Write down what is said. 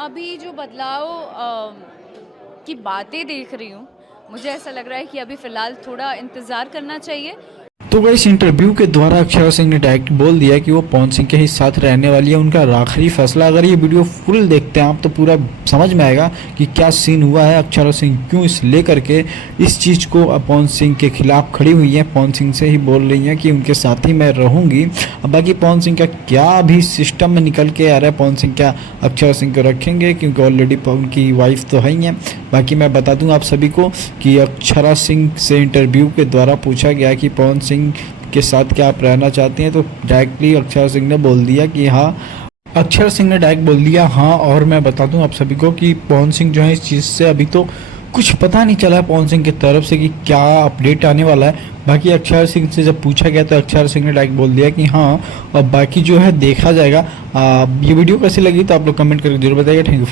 अभी जो बदलाव की बातें देख रही हूँ, मुझे ऐसा लग रहा है कि अभी फ़िलहाल थोड़ा इंतज़ार करना चाहिए। तो इस इंटरव्यू के द्वारा अक्षरा सिंह ने डायरेक्ट बोल दिया कि वो पवन सिंह के ही साथ रहने वाली है, उनका आखिरी फैसला। अगर ये वीडियो फुल देखते हैं आप तो पूरा समझ में आएगा कि क्या सीन हुआ है, अक्षरा सिंह क्यों इस लेकर के इस चीज़ को पवन सिंह के खिलाफ खड़ी हुई है, पवन सिंह से ही बोल रही हैं कि उनके साथ ही मैं रहूँगी। अब बाकी पवन सिंह का क्या अभी सिस्टम में निकल के आ रहा है, पवन सिंह क्या अक्षरा सिंह को रखेंगे, क्योंकि ऑलरेडी उनकी वाइफ तो है ही है। बाकी मैं बता दूं आप सभी को कि अक्षरा सिंह से इंटरव्यू के द्वारा पूछा गया कि पवन सिंह के साथ क्या आप रहना चाहते हैं, तो डायरेक्टली अक्षरा सिंह ने बोल दिया कि हाँ। अक्षरा सिंह ने डायरेक्ट बोल दिया हाँ। और मैं बता दूं आप सभी को कि पवन सिंह जो है इस चीज़ से अभी तो कुछ पता नहीं चला है पवन सिंह की तरफ से कि क्या अपडेट आने वाला है। बाकी अक्षरा सिंह से जब पूछा गया तो अक्षरा सिंह ने डायरेक्ट बोल दिया कि हाँ, और बाकी जो है देखा जाएगा। ये वीडियो कैसी लगी तो आप लोग कमेंट करके जरूर बताइएगा। Thank you.